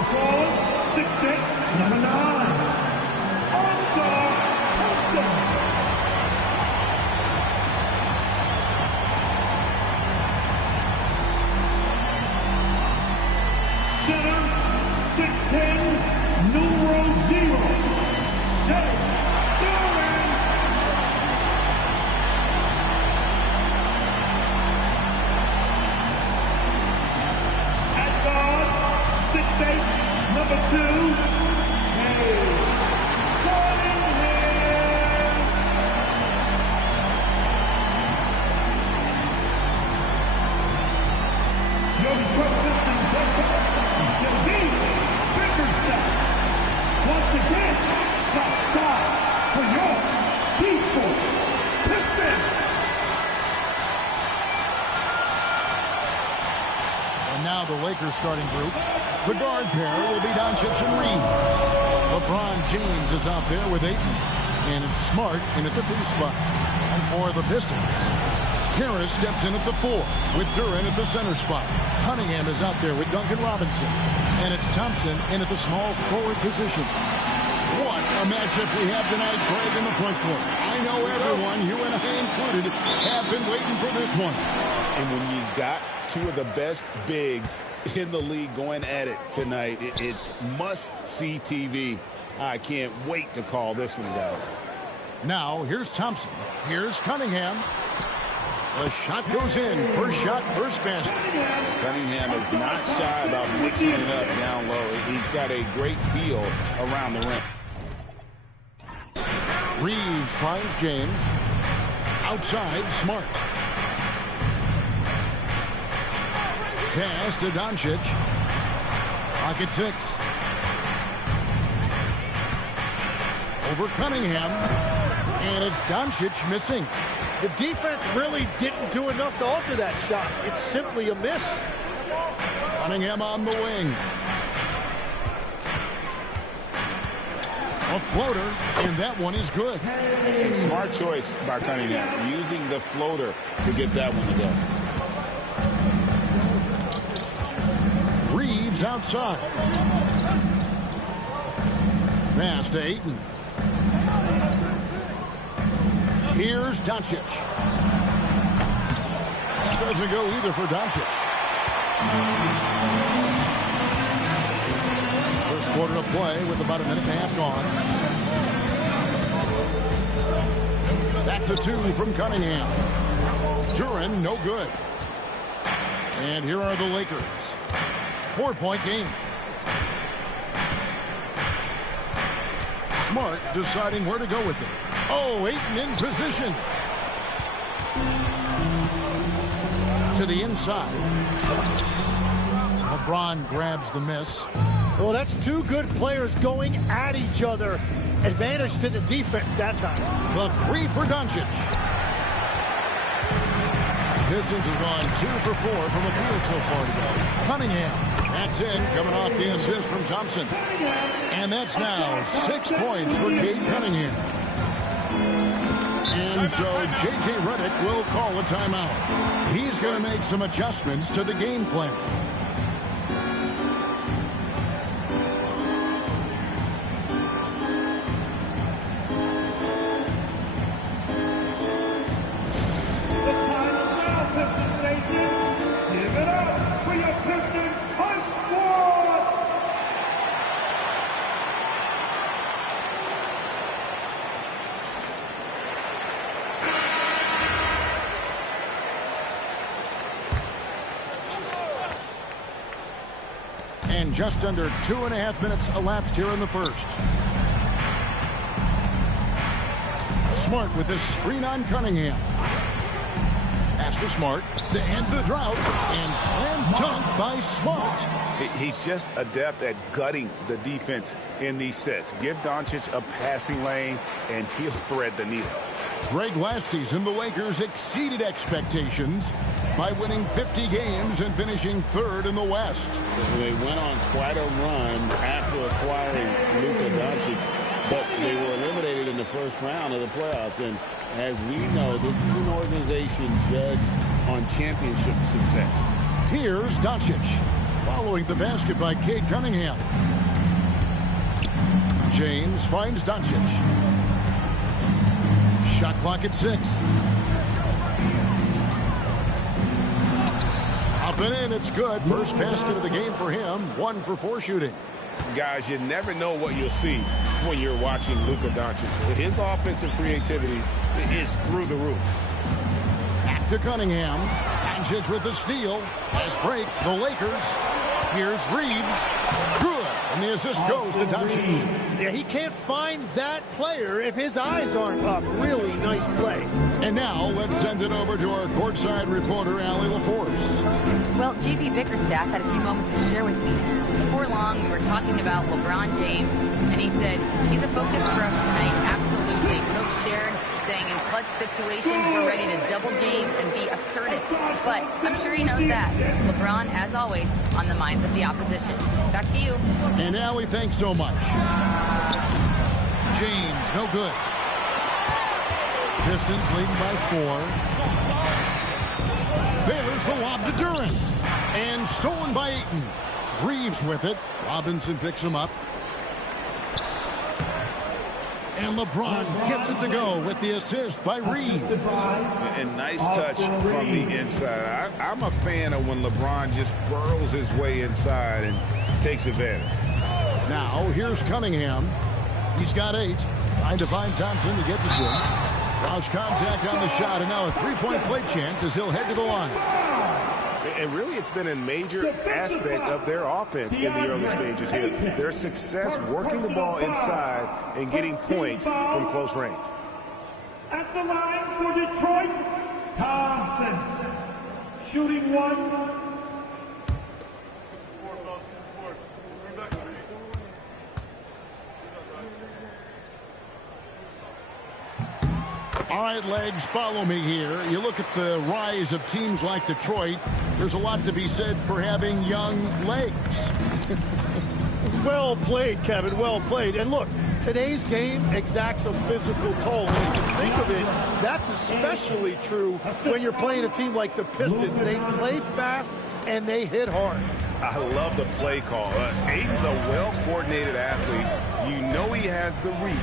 Small forward, 6'6", number 9. All-Star Thompson. Center, 6'10", numero 0. Jay Durant. At guard, 6'8", number 2. Hey, Cunningham. Young Truck Pistons head coach, David Bickerstaff. Once again, the stop for your peaceful Pistons. And now the Lakers starting group. The guard pair will be Doncic and Reed. LeBron James is out there with Ayton. And it's Smart in at the 3 spot. And for the Pistons, Harris steps in at the 4 with Durant at the center spot. Cunningham is out there with Duncan Robinson. And it's Thompson in at the small forward position. What a matchup we have tonight, Greg, in the front court. I know everyone, you and I included, have been waiting for this one. And when you got two of the best bigs in the league going at it tonight, it's must-see TV. I can't wait to call this one, guys. Now, here's Thompson. Here's Cunningham. The shot goes in. First shot, first basket. Cunningham is not shy about mixing it up down low. He's got a great feel around the rim. Reeves finds James. Outside, Smart. Pass to Doncic. Pocket 6. Over Cunningham. And it's Doncic missing. The defense really didn't do enough to alter that shot. It's simply a miss. Cunningham on the wing. A floater, and that one is good. A smart choice by Cunningham, using the floater to get that one to go. Reeves outside. Pass to Ayton. Here's Doncic. Doesn't go either for Doncic. First quarter of play with about a minute and a half gone. That's a 2 from Cunningham. Durant, no good. And here are the Lakers. 4-point game. Smart deciding where to go with it. Oh, Ayton in position. To the inside. LeBron grabs the miss. Well, that's two good players going at each other. Advantage to the defense that time. The 3 for Doncic. Pistons have gone 2 for 4 from the field so far today. Cunningham. That's in, coming off the assist from Thompson. And that's now 6 points for Cade Cunningham. And so J.J. Redick will call a timeout. He's going to make some adjustments to the game plan. The time is now, Pistons Nation. Give it up for your Pistons Hunt Squad. And just under 2.5 minutes elapsed here in the first. Smart with this screen on Cunningham. Pass to Smart to end the drought. And slam dunk by Smart. He's just adept at gutting the defense in these sets. Give Doncic a passing lane, and he'll thread the needle. Greg, last season, the Lakers exceeded expectations by winning 50 games and finishing 3rd in the West. They went on quite a run after acquiring Luka Doncic, but they were eliminated in the first round of the playoffs. And as we know, this is an organization judged on championship success. Here's Doncic. Following the basket by Cade Cunningham. James finds Doncic. Shot clock at 6. Up and in, it's good. First basket of the game for him. 1 for 4 shooting. Guys, you never know what you'll see when you're watching Luka Doncic. His offensive creativity is through the roof. Back to Cunningham. Doncic with the steal. Fast break. The Lakers. Here's Reeves. Good. And the assist goes to Doncic. Yeah, he can't find that player if his eyes aren't up. Really nice play. And now let's send it over to our courtside reporter, Allie LaForce. Well, JB Bickerstaff had a few moments to share with me. Before long, we were talking about LeBron James, and he said, he's a focus for us tonight. Absolutely. Coach Sharon saying in clutch situations, we're ready to double James and be assertive. But I'm sure he knows that. LeBron, as always, on the minds of the opposition. Back to you. And Allie, thanks so much. James, no good. Pistons leading by 4. There's the lob to Duran. And stolen by Ayton. Reeves with it. Robinson picks him up. And LeBron gets it to go with the assist by Reeves. And nice touch from the inside. I'm a fan of when LeBron just burrows his way inside and takes advantage. Now, here's Cunningham. He's got 8. Trying to find Thompson. He gets it to him. Lost contact on the shot, and now a 3-point play chance as he'll head to the line. And really, it's been a major aspect of their offense in the early stages here. Their success working the ball inside and getting points from close range. At the line for Detroit, Thompson. Shooting 1. All right, Legs, follow me here. You look at the rise of teams like Detroit, there's a lot to be said for having young legs. Well played, Kevin. Well played. And look, today's game exacts a physical toll. And if you think of it, that's especially true when you're playing a team like the Pistons. They play fast and they hit hard. I love the play call. Ayton's a well-coordinated athlete. You know he has the reach.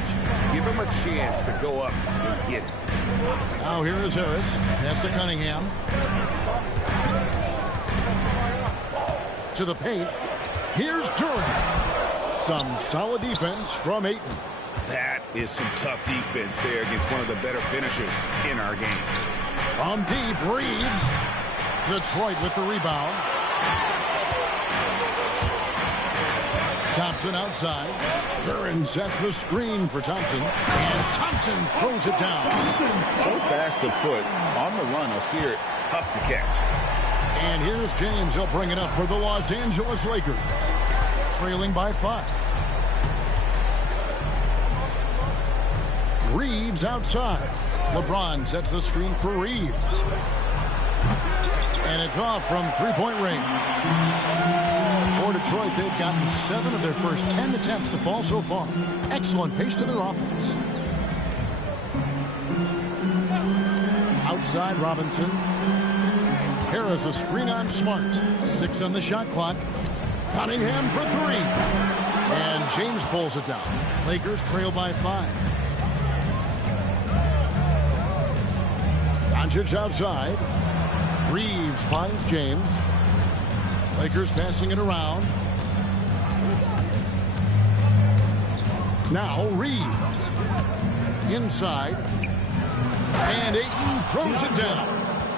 Give him a chance to go up and get it. Now here is Harris. Pass to Cunningham. To the paint. Here's Duran. Some solid defense from Ayton. That is some tough defense there against one of the better finishers in our game. From deep, Reeves. Detroit with the rebound. Thompson outside. Duran sets the screen for Thompson. And Thompson throws it down. So fast of foot. On the run, I'll see her. Tough to catch. And here's James. He'll bring it up for the Los Angeles Lakers. Trailing by 5. Reeves outside. LeBron sets the screen for Reeves. And it's off from three-point range. For Detroit, they've gotten 7 of their first 10 attempts to fall so far. Excellent pace to their offense. Outside, Robinson. Harris a screen on Smart. 6 on the shot clock. Cunningham for 3. And James pulls it down. Lakers trail by 5. Doncic outside. Reeves finds James. Lakers passing it around. Now Reeves. Inside. And Ayton throws it down.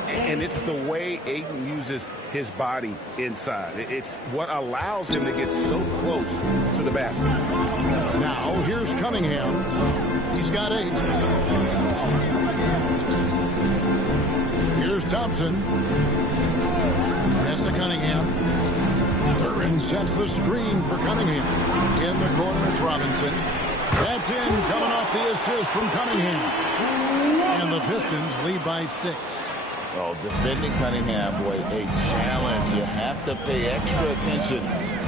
And it's the way Ayton uses his body inside. It's what allows him to get so close to the basket. Now here's Cunningham. He's got 8. Here's Thompson. Pass to Cunningham. Duran sets the screen for Cunningham. In the corner, it's Robinson. That's in, coming off the assist from Cunningham. And the Pistons lead by 6. Oh, defending Cunningham, boy, a challenge. You have to pay extra attention.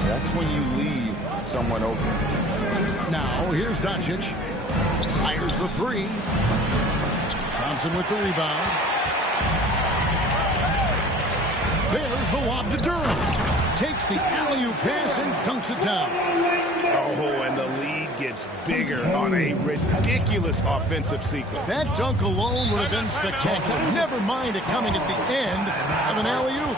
That's when you leave someone open. Now, here's Doncic. Fires the 3. Thompson with the rebound. There's the lob to Duran. takes the alley-oop pass and dunks it down. Oh, and the lead gets bigger on a ridiculous offensive sequence. That dunk alone would have been spectacular. Never mind it coming at the end of an alley-oop.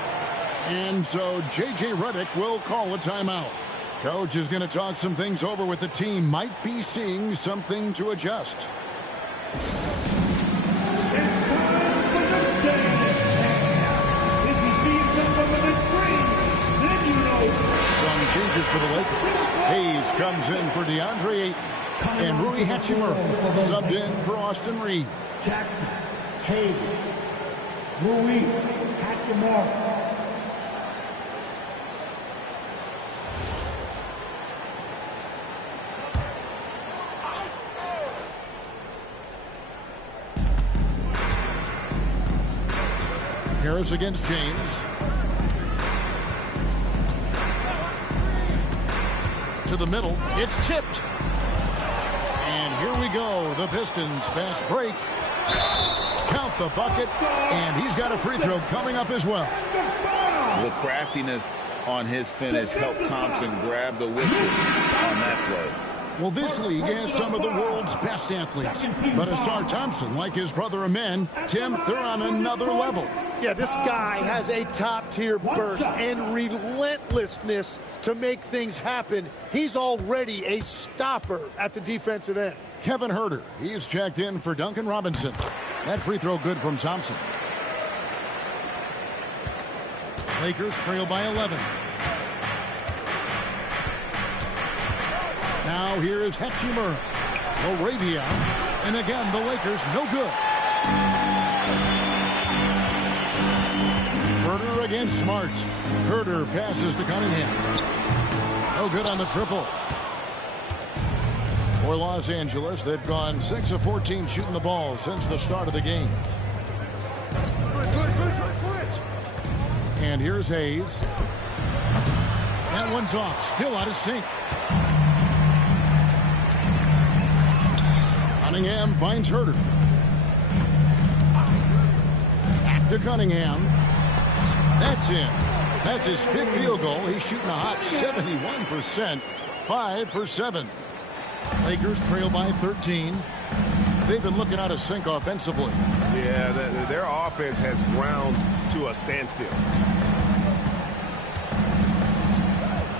And so J.J. Redick will call a timeout. Coach is going to talk some things over with the team. Might be seeing something to adjust. Some changes for the Lakers. Hayes comes in for DeAndre Ayton. And Rui Hachimura subbed in for Austin Reed. Jackson, Hayes, Rui Hachimura. Harris against James. To the middle. It's tipped. And here we go. The Pistons fast break. Count the bucket. And he's got a free throw coming up as well. The craftiness on his finish helped Thompson grab the whistle on that play. Well, this league has some of the world's best athletes. But Asar Thompson, like his brother Amen, Tim, they're on another level. Yeah, this guy has a top-tier burst and relentlessness to make things happen. He's already a stopper at the defensive end. Kevin Huerter, he's checked in for Duncan Robinson. That free throw good from Thompson. Lakers trail by 11. Now here is Hachimura. Moravia. And again, the Lakers no good. Huerter against Smart. Huerter passes to Cunningham. No good on the triple. For Los Angeles, they've gone 6 of 14 shooting the ball since the start of the game. And here's Hayes. That one's off. Still out of sync. Cunningham finds Huerter. Back to Cunningham. That's in. That's his 5th field goal. He's shooting a hot 71%. 5 for 7. Lakers trail by 13. They've been looking out of sync offensively. Yeah, their offense has ground to a standstill.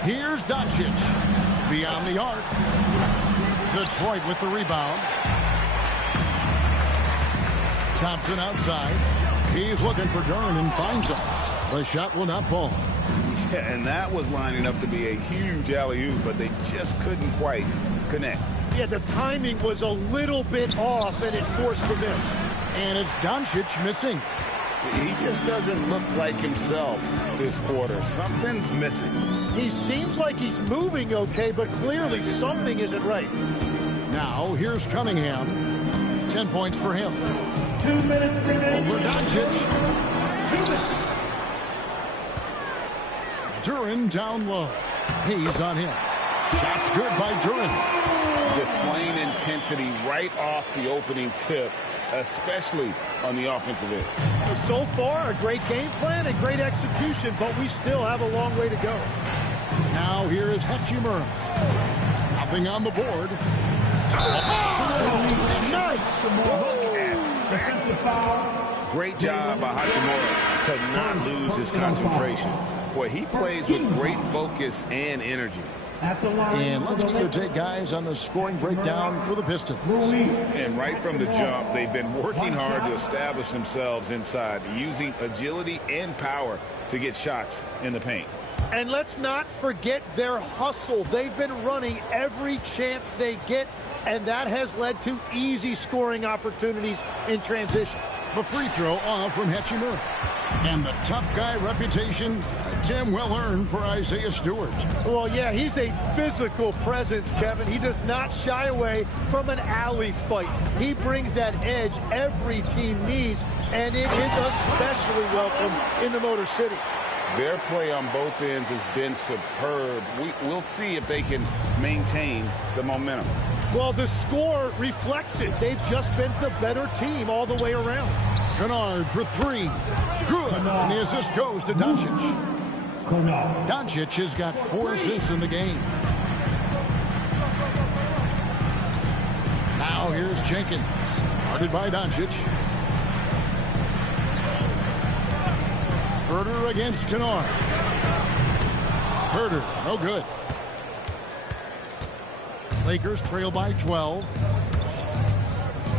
Here's Doncic. Beyond the arc. Detroit with the rebound. Thompson outside. He's looking for Duran and finds him. The shot will not fall. Yeah, and that was lining up to be a huge alley-oop, but they just couldn't quite connect. Yeah, the timing was a little bit off, and it forced the miss. And it's Doncic missing. He just doesn't look like himself this quarter. Something's missing. He seems like he's moving okay, but clearly something isn't right. Now, here's Cunningham. 10 points for him. 2 minutes remaining. Over Doncic. Duran down low. Hayes on him. Shots good by Duran. Displaying intensity right off the opening tip, especially on the offensive end. So far, a great game plan and great execution, but we still have a long way to go. Now here is Hachimura. Nothing on the board. Oh, nice! Defensive foul. Great job by Hachimura to not lose his concentration. Boy, he plays with great focus and energy. At the line. And let's get your take, guys, on the scoring breakdown for the Pistons. And right from the jump, they've been working hard to establish themselves inside, using agility and power to get shots in the paint. And let's not forget their hustle. They've been running every chance they get, and that has led to easy scoring opportunities in transition. The free throw off from Hachimura. And the tough guy reputation, Tim, well earned for Isaiah Stewart. Well, yeah, he's a physical presence, Kevin. He does not shy away from an alley fight. He brings that edge every team needs, and it is especially welcome in the Motor City. Their play on both ends has been superb. We'll see if they can maintain the momentum. Well, the score reflects it. They've just been the better team all the way around. Kennard for 3. Good. And the assist goes to Doncic. Doncic has got 4 assists in the game. Now here's Jenkins. Guarded by Doncic. Herter against Kennard. Herter, no good. Lakers trail by 12.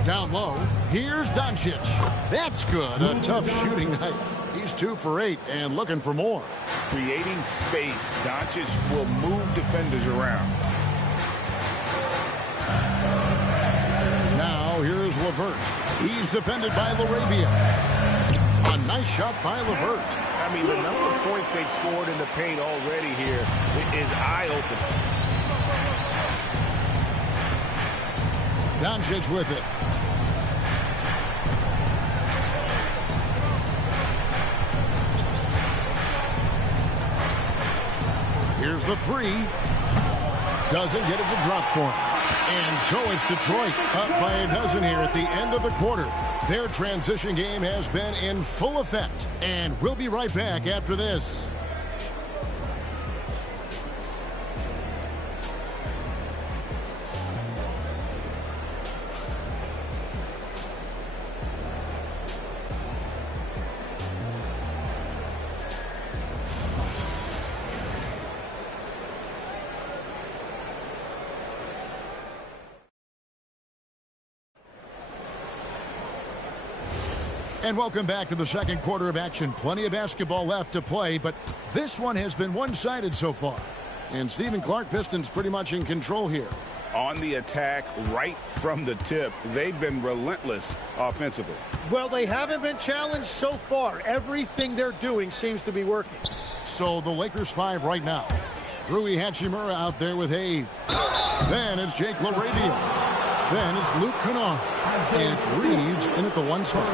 Down low. Here's Doncic. That's good. A tough shooting night. He's 2 for 8 and looking for more. Creating space. Doncic will move defenders around. Now here's LeVert. He's defended by LaRavia. A nice shot by LeVert. I mean, the number of points they've scored in the paint already here is eye-opening. Doncic with it. Here's the 3. Doesn't get it to drop for him. And so it's Detroit up by a dozen here at the end of the quarter. Their transition game has been in full effect. And we'll be right back after this. And welcome back to the second quarter of action. Plenty of basketball left to play, but this one has been one-sided so far. And Stephen Clark, Pistons pretty much in control here. On the attack right from the tip. They've been relentless offensively. Well, they haven't been challenged so far. Everything they're doing seems to be working. So the Lakers 5 right now. Rui Hachimura out there with Hayes. Then it's Jake LaRavia. Then it's Luke Kennard. And it's Reeves in at the 1 spot.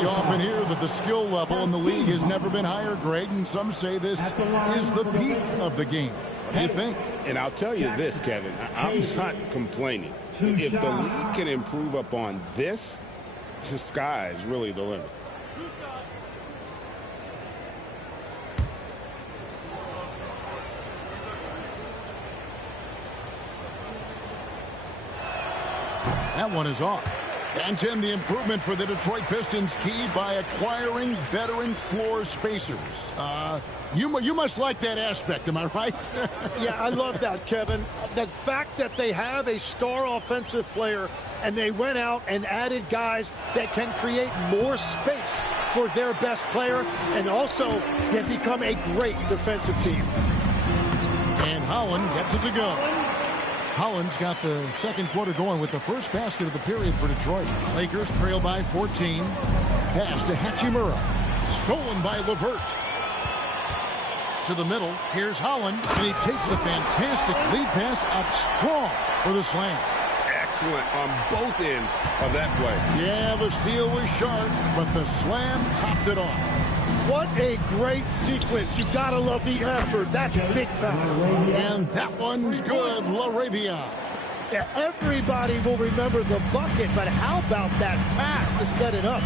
You often hear that the skill level in the league has never been higher, Greg, and some say this is the peak of the game. What do you think? And I'll tell you this, Kevin, I'm not complaining. If the league can improve upon this, the sky is really the limit. That one is off. And Tim, the improvement for the Detroit Pistons keyed by acquiring veteran floor spacers. You must like that aspect, am I right? Yeah, I love that, Kevin. The fact that they have a star offensive player and they went out and added guys that can create more space for their best player and also can become a great defensive team. And Holland gets it to go. Holland's got the second quarter going with the first basket of the period for Detroit. Lakers trail by 14. Pass to Hachimura. Stolen by LeVert. To the middle. Here's Holland. And he takes the fantastic lead pass up strong for the slam. Excellent on both ends of that play. Yeah, the steal was sharp, but the slam topped it off. What a great sequence. You gotta love the effort. That's big time. And that one's good. LaRavia. Yeah, everybody will remember the bucket, but how about that pass to set it up?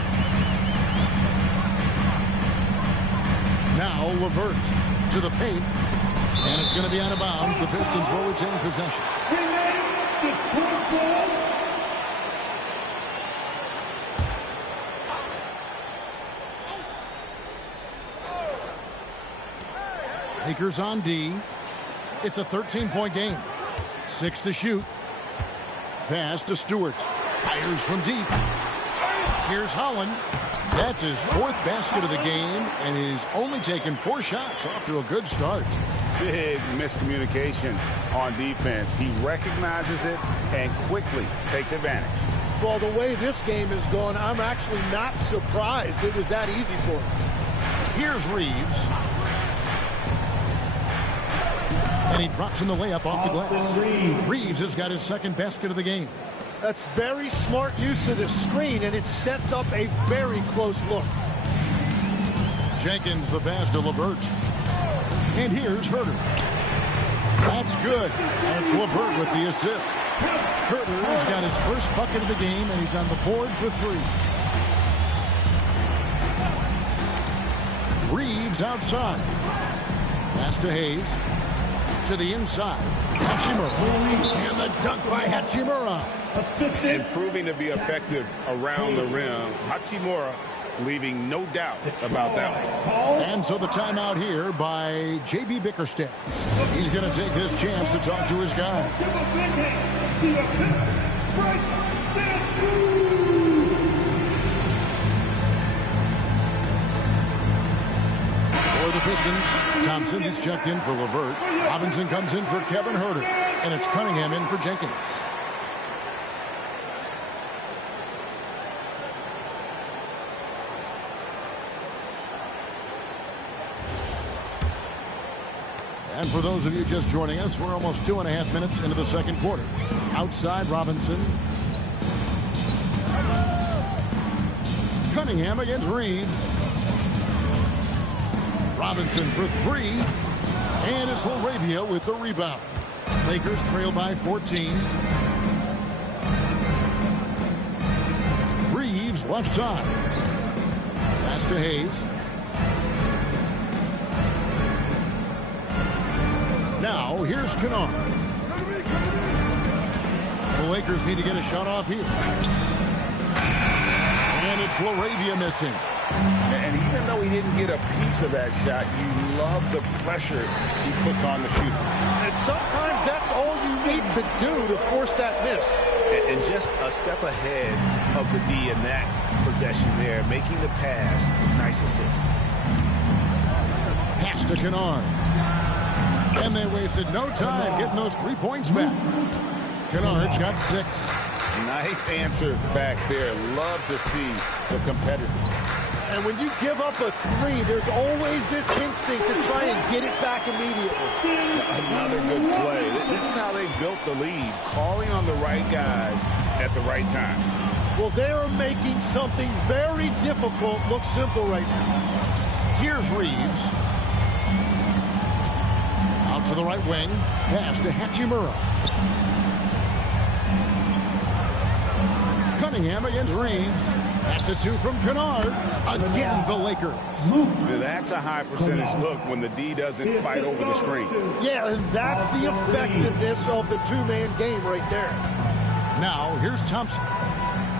Now LeVert to the paint. And it's going to be out of bounds. The Pistons will retain possession. Lakers on D. It's a 13-point game. 6 to shoot. Pass to Stewart. Fires from deep. Here's Holland. That's his 4th basket of the game, and he's only taken 4 shots. Off to a good start. Big miscommunication on defense. He recognizes it and quickly takes advantage. Well, the way this game is going, I'm actually not surprised it was that easy for him. Here's Reeves. And he drops in the layup off the glass. Reeves has got his 2nd basket of the game. That's very smart use of the screen, and it sets up a very close look. Jenkins the pass to LeVert. And here's Herter. That's good. That's LeVert with the assist. Herter's got his first bucket of the game, and he's on the board for 3. Reeves outside. Pass to Hayes. To the inside. Hachimura. And the dunk by Hachimura. And proving to be effective around the rim. Hachimura leaving no doubt about that one. And so the timeout here by J.B. Bickerstaff. He's going to take this chance to talk to his guy. For the Pistons, Thompson is checked in for LeVert. Robinson comes in for Kevin Huerter. And it's Cunningham in for Jenkins. And for those of you just joining us, we're almost 2.5 minutes into the second quarter. Outside, Robinson. Cunningham against Reeves. Robinson for 3. And it's LaRavia with the rebound. Lakers trail by 14. Reeves left side. Pass to Hayes. Now, here's Kennard. The Lakers need to get a shot off here. And it's LaRavia missing. And even though he didn't get a piece of that shot, you love the pressure he puts on the shooter. And sometimes that's all you need to do to force that miss. And just a step ahead of the D in that possession there, making the pass. Nice assist. Pass to Kennard. And they wasted no time getting those 3 points back. Kennard's got 6. Nice answer back there. Love to see the competitor. And when you give up a 3, there's always this instinct to try and get it back immediately. Another good play. This is how they built the lead, calling on the right guys at the right time. Well, they are making something very difficult look simple right now. Here's Reeves. Out to the right wing. Pass to Hachimura. Cunningham against Reeves. That's a 2 from Kennard. Again, the Lakers. That's a high percentage look when the D doesn't fight over the screen. Yeah, and that's the effectiveness of the two-man game right there. Now, here's Thompson.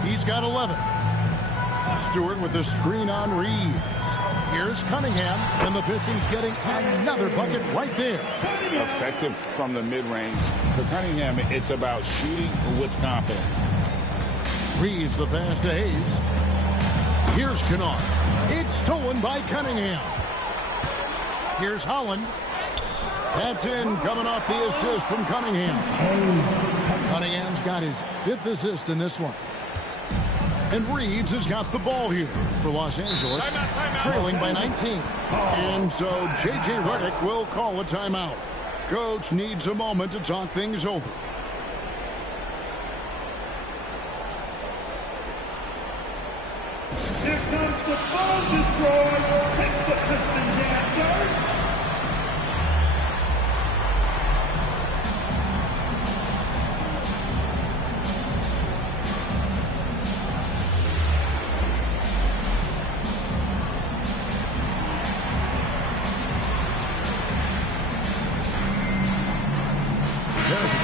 He's got 11. Stewart with the screen on Reeves. Here's Cunningham, and the Pistons getting another bucket right there. Effective from the mid-range. For Cunningham, it's about shooting with confidence. Reeves the pass to Hayes. Here's Kennard. It's stolen by Cunningham. Here's Holland. That's in, coming off the assist from Cunningham. Cunningham's got his 5th assist in this one. And Reeves has got the ball here for Los Angeles, trailing by 19. And so J.J. Redick will call a timeout. Coach needs a moment to talk things over. Here comes the ball destroyer. Take the Pistons answer.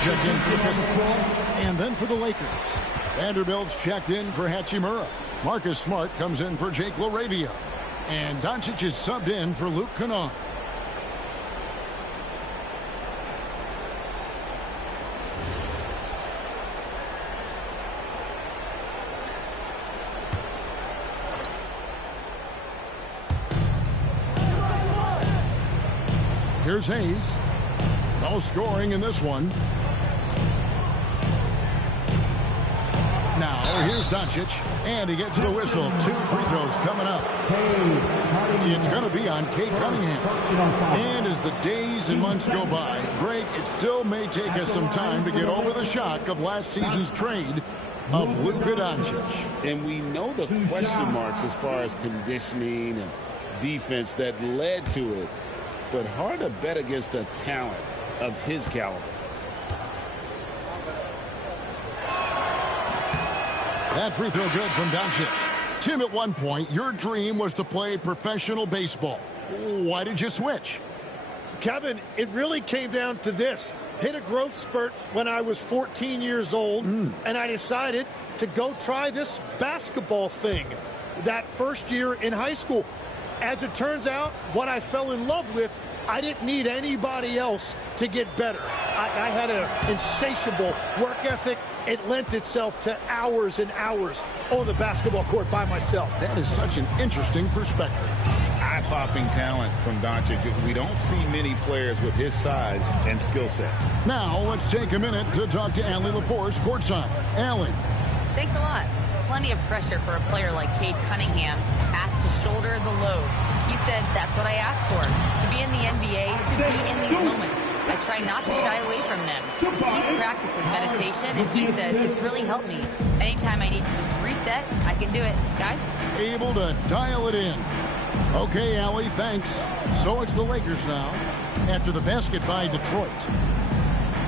Check in for the Pistons. And then for the Lakers. Vanderbilt's checked in for Hachimura. Marcus Smart comes in for Jake LaRavia. And Doncic is subbed in for Luke Kennard. Here's Hayes. No scoring in this one. Now, here's Doncic, and he gets the whistle. 2 free throws coming up. It's going to be on Cade Cunningham. And as the days and months go by, Greg, it still may take us some time to get over the shock of last season's trade of Luka Doncic. And we know the question marks as far as conditioning and defense that led to it. But hard to bet against the talent of his caliber. That free throw good from Doncic. Tim, at one point, your dream was to play professional baseball. Why did you switch? Kevin, it really came down to this. Hit a growth spurt when I was 14 years old, and I decided to go try this basketball thing that first year in high school. As it turns out, what I fell in love with, I didn't need anybody else to get better. I had an insatiable work ethic. It lent itself to hours and hours on the basketball court by myself. That is such an interesting perspective. Eye-popping talent from Doncic. We don't see many players with his size and skill set. Now let's take a minute to talk to Allie LaForce courtside. Allie. Thanks a lot. Plenty of pressure for a player like Cade Cunningham, asked to shoulder the load. He said, that's what I asked for, to be in the NBA, to be in these moments. I try not to shy away from them. He practices meditation, and he says it's really helped me. Anytime I need to just reset, I can do it. Guys? Able to dial it in. Okay, Allie, thanks. So it's the Lakers now, after the basket by Detroit.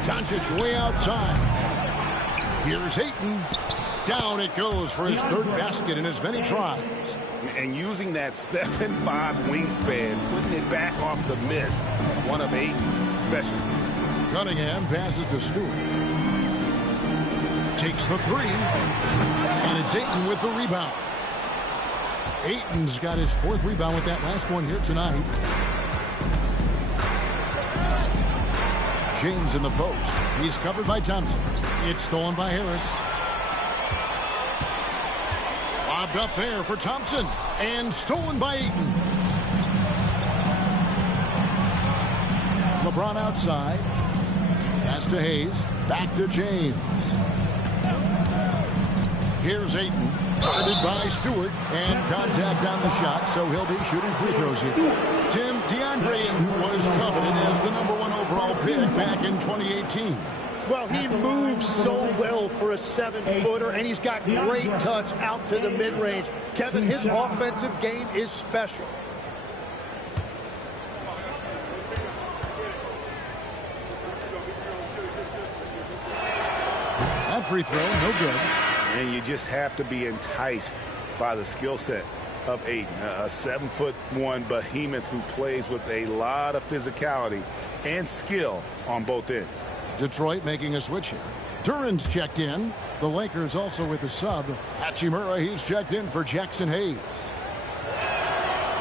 Doncic way outside. Here's Ayton. Down it goes for his third basket in as many tries. And using that 7'5" wingspan, putting it back off the miss, one of Ayton's specialties. Cunningham passes to Stewart. Takes the three. And it's Ayton with the rebound. Ayton's got his fourth rebound with that last one here tonight. James in the post. He's covered by Thompson. It's stolen by Harris. Lobbed up there for Thompson. And stolen by Ayton. LeBron outside. Pass to Hayes. Back to James. Here's Ayton. Guarded by Stewart. And contact on the shot, so he'll be shooting free throws here. Tim, DeAndre Ayton was coveted as the #1 overall pick back in 2018. Well, he moves so well for a 7-footer, and he's got great touch out to the mid-range. Kevin, his offensive game is special. That free throw, no good. And you just have to be enticed by the skill set of Ayton. A 7'1" behemoth who plays with a lot of physicality and skill on both ends. Detroit making a switch here. Duran's checked in. The Lakers also with the sub. Hachimura, he's checked in for Jackson Hayes.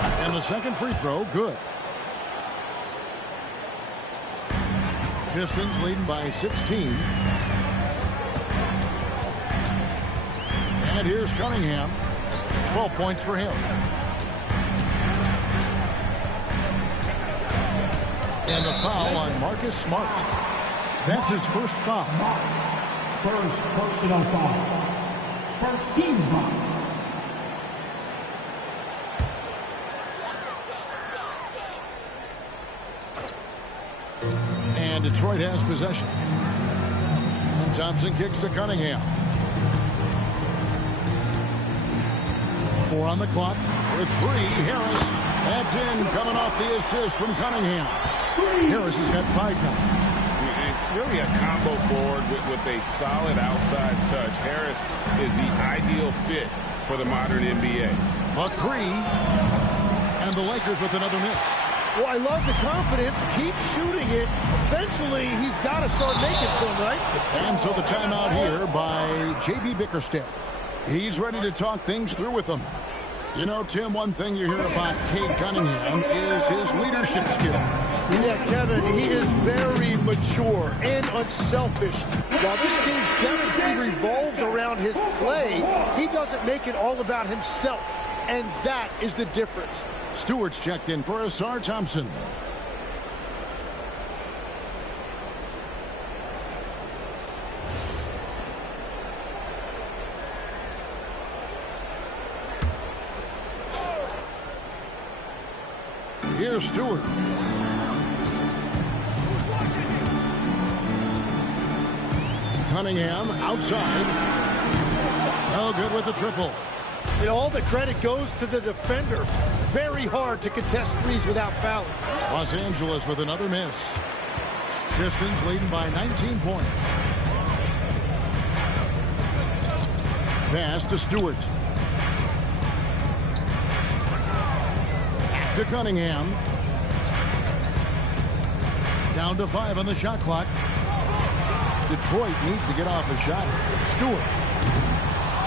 And the second free throw, good. Pistons leading by 16. And here's Cunningham. 12 points for him. And the foul on Marcus Smart. That's his first foul. First personal foul. First team foul. And Detroit has possession. And Thompson kicks to Cunningham. 4 on the clock with 3. Harris. That's in, coming off the assist from Cunningham. Harris has got 5 now. Really a combo forward with a solid outside touch. Harris is the ideal fit for the modern NBA. A 3. And the Lakers with another miss. Well, I love the confidence. Keep shooting it. Eventually, he's got to start making some, right? And so the timeout here by J.B. Bickerstaff. He's ready to talk things through with them. You know, Tim, one thing you hear about Cade Cunningham is his leadership skill. Yeah, Kevin, he is very mature and unselfish. While this team definitely revolves around his play, he doesn't make it all about himself. And that is the difference. Stewart's checked in for Asar Thompson. Here's Stewart. Cunningham outside. So good with the triple. You know, all the credit goes to the defender. Very hard to contest threes without fouling. Los Angeles with another miss. Pistons leading by 19 points. Pass to Stewart. Back to Cunningham. Down to 5 on the shot clock. Detroit needs to get off a shot. Stewart.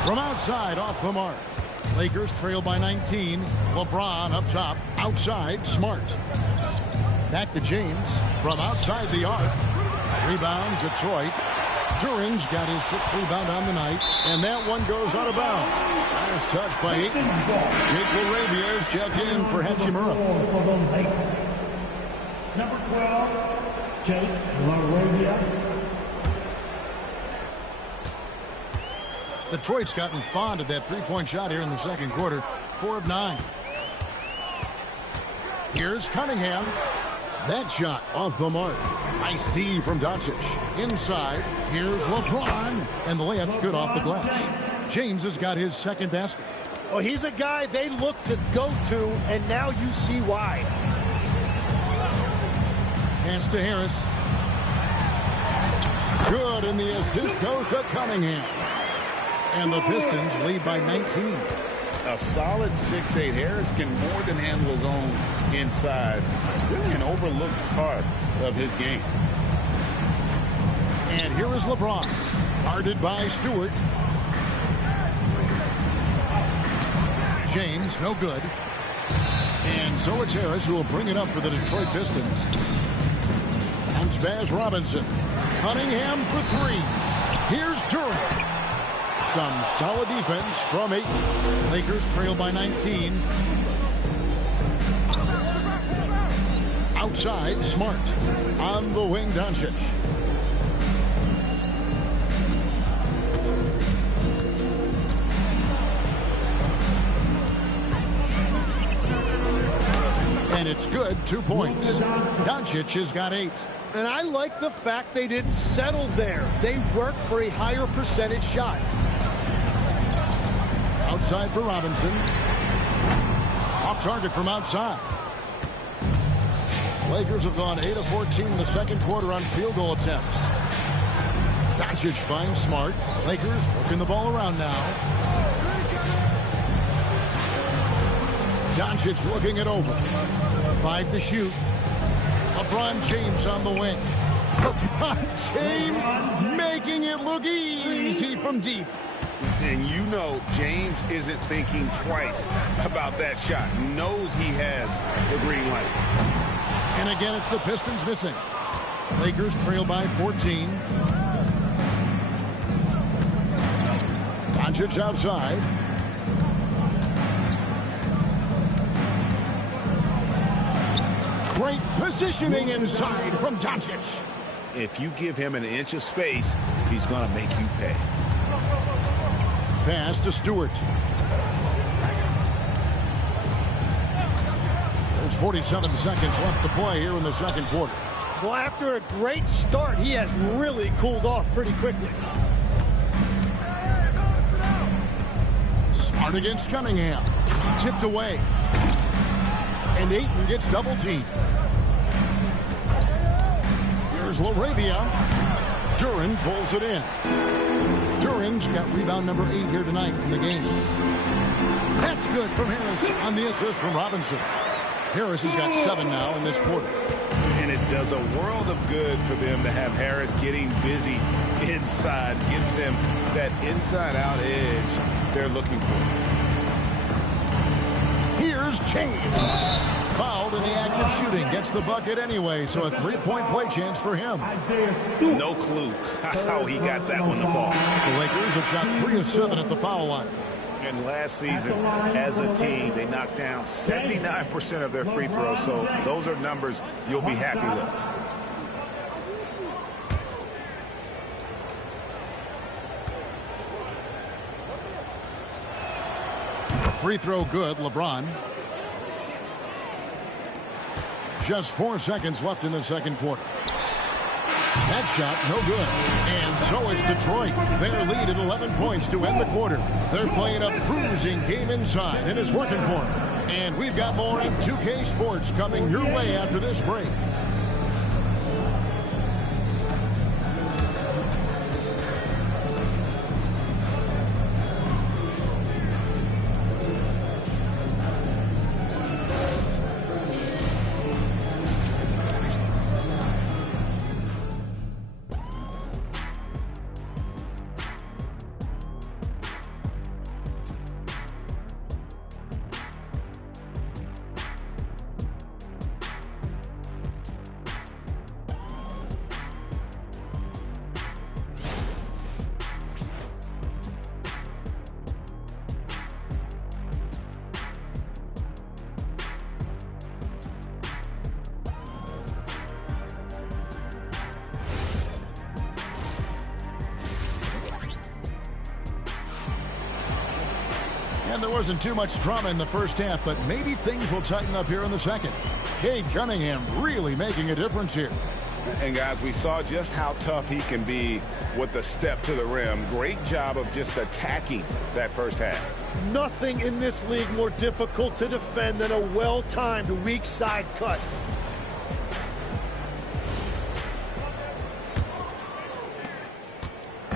From outside, off the mark. Lakers trail by 19. LeBron up top. Outside, Smart. Back to James. From outside the arc. Rebound, Detroit. Duran's got his 6th rebound on the night. And that one goes out of bounds. Nice touch by Ayton. Jake LaRavia is checked in for Hachimura. Number 12, Jake LaRavia. Detroit's gotten fond of that three-point shot here in the second quarter. 4 of 9. Here's Cunningham. That shot off the mark. Nice D from Doncic. Inside, here's LeBron. And the layup's good off the glass. James has got his second basket. Well, he's a guy they look to go to, and now you see why. Pass to Harris. Good, and the assist goes to Cunningham. And the Pistons lead by 19. A solid 6'8". Harris can more than handle his own inside. Really an overlooked part of his game. And here is LeBron. Guarded by Stewart. James, no good. And so it's Harris who will bring it up for the Detroit Pistons. Comes Baz Robinson. Cunningham for 3. Here's Durant. Some solid defense from 8. Lakers trail by 19. Outside, Smart. On the wing, Doncic. And it's good. 2 points. Doncic has got 8. And I like the fact they didn't settle there. They worked for a higher percentage shot. Outside for Robinson. Off target from outside. Lakers have gone 8 of 14 in the second quarter on field goal attempts. Doncic finds Smart. Lakers working the ball around now. Doncic looking it over. 5 to shoot. LeBron James on the wing. LeBron James making it look easy from deep. And you know James isn't thinking twice about that shot. Knows he has the green light. And again, it's the Pistons missing. Lakers trail by 14. Doncic outside. Great positioning inside from Doncic. If you give him an inch of space, he's going to make you pay. Pass to Stewart. There's 47 seconds left to play here in the second quarter. Well, after a great start, he has really cooled off pretty quickly. Smart against Cunningham. Tipped away. And Ayton gets double teamed. Here's LaRavia. Duran pulls it in. Duran's got rebound number 8 here tonight in the game. That's good from Harris on the assist from Robinson. Harris has got 7 now in this quarter. And it does a world of good for them to have Harris getting busy inside. Gives them that inside-out edge they're looking for. Here's James. Fouled in the act of shooting. Gets the bucket anyway, so a 3-point play chance for him. No clue how he got that one to fall. The Lakers have shot 3 of 7 at the foul line. And last season, as a team, they knocked down 79% of their free throws, so those are numbers you'll be happy with. Free throw good, LeBron. Just 4 seconds left in the second quarter. That shot, no good. And so it's Detroit. Their lead at 11 points to end the quarter. They're playing a cruising game inside, and it's working for them. And we've got more on 2K Sports coming your way after this break. And there wasn't too much drama in the first half, but maybe things will tighten up here in the second. Cade Cunningham really making a difference here. And guys, we saw just how tough he can be with the step to the rim. Great job of just attacking that first half. Nothing in this league more difficult to defend than a well-timed weak side cut.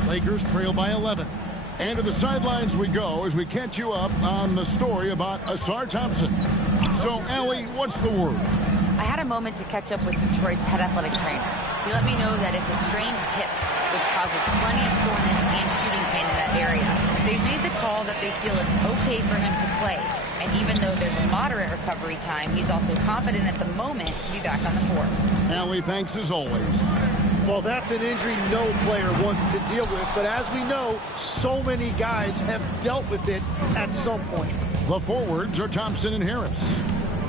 Lakers trail by 11. And to the sidelines we go as we catch you up on the story about Asar Thompson. So, Allie, what's the word? I had a moment to catch up with Detroit's head athletic trainer. He let me know that it's a strained hip, which causes plenty of soreness and shooting pain in that area. They've made the call that they feel it's okay for him to play. And even though there's a moderate recovery time, he's also confident at the moment to be back on the floor. Allie, thanks as always. Well, that's an injury no player wants to deal with, but as we know, so many guys have dealt with it at some point. The forwards are Thompson and Harris.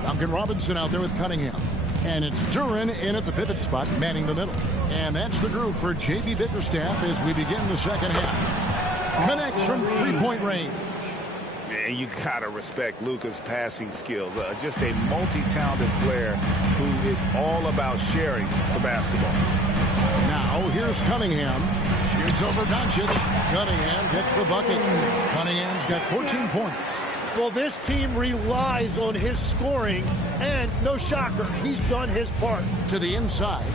Duncan Robinson out there with Cunningham. And it's Duren in at the pivot spot, manning the middle. And that's the group for J.B. Bickerstaff as we begin the second half. Connects from three-point range. And you gotta respect Luka's passing skills. Just a multi-talented player who is all about sharing the basketball. Now, here's Cunningham. Shoots over Doncic. Cunningham gets the bucket. Cunningham's got 14 points. Well, this team relies on his scoring, and no shocker, he's done his part. To the inside.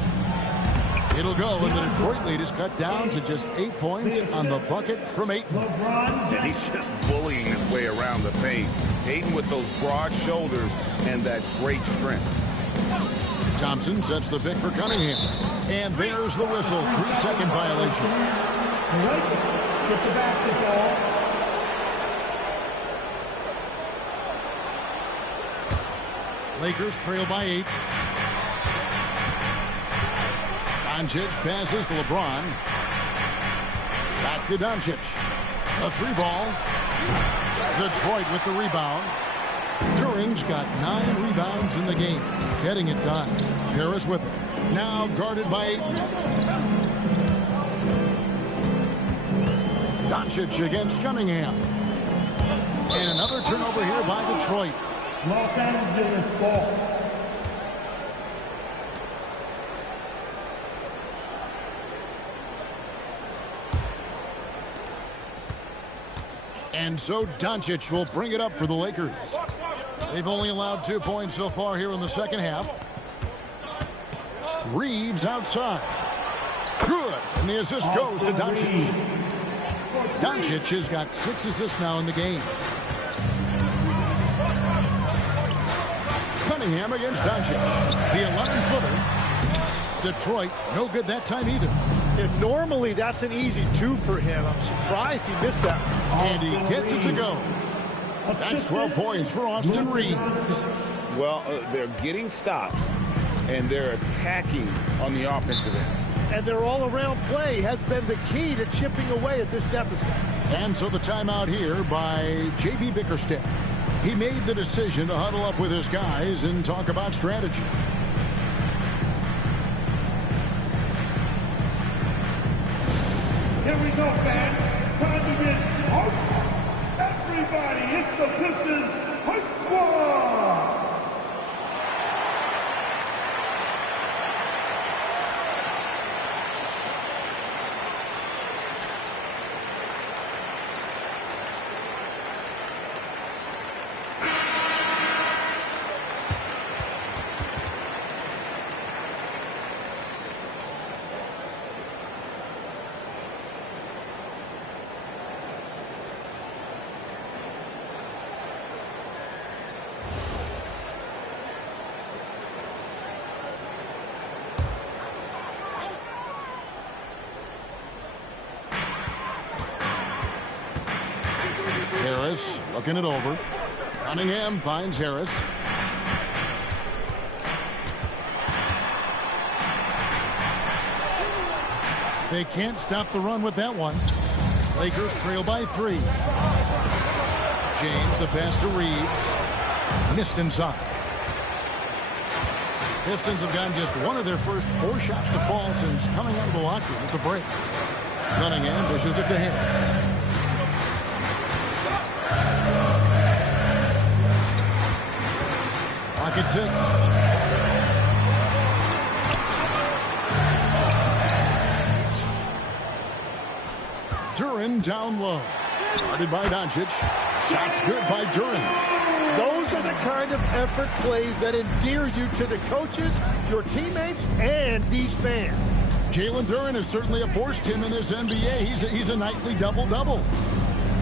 It'll go, and the Detroit lead is cut down to just 8 points on the bucket from Ayton. And he's just bullying his way around the paint. Ayton with those broad shoulders and that great strength. Thompson sets the pick for Cunningham. And there's the whistle. 3-second violation. Get the basketball. Lakers trail by 8. Doncic passes to LeBron. Back to Doncic. A three ball. Detroit with the rebound. Duren's got 9 rebounds in the game. Getting it done. Harris with it. Now guarded by Ayton. Doncic against Cunningham. And another turnover here by Detroit. Los Angeles ball. And so Doncic will bring it up for the Lakers. They've only allowed 2 points so far here in the second half. Reeves outside. Good. And the assist goes to Doncic. Doncic has got 6 assists now in the game. Cunningham against Doncic. The 11-footer. Detroit, no good that time either. And normally that's an easy 2 for him. I'm surprised he missed that. And he gets it to go. That's 12 points for Austin Reeves. Well, they're getting stops, and they're attacking on the offensive end. And their all-around play has been the key to chipping away at this deficit. And so the timeout here by J.B. Bickerstaff. He made the decision to huddle up with his guys and talk about strategy. Here we go, fans. Time to get hyped. Everybody, it's the Pistons Hype Squad. Harris looking it over. Cunningham finds Harris. They can't stop the run with that one. Lakers trail by 3. James, the pass to Reeves. Missed inside. Pistons have gotten just one of their first 4 shots to fall since coming out of the locker room at the break. Cunningham dishes it to Harris. Clock at 6. Duren down low. Guarded by Doncic. Shots good by Duren. Those are the kind of effort plays that endear you to the coaches, your teammates, and these fans. Jalen Duren is certainly a force, Tim, in this NBA. He's a nightly double-double.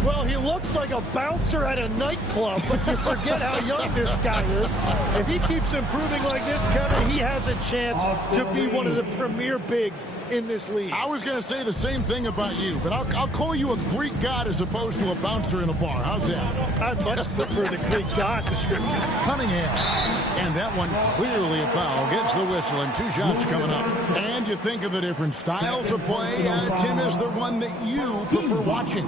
Well, he looks like a bouncer at a nightclub, but you forget how young this guy is. If he keeps improving like this, Kevin, he has a chance to be one of the premier bigs in this league. I was going to say the same thing about you, but I'll call you a Greek god as opposed to a bouncer in a bar. How's that? I much prefer the Greek god description. Cunningham. And that one clearly a foul. Gets the whistle and 2 shots coming up. And you think of the different styles of play. Tim, is there one that you prefer watching?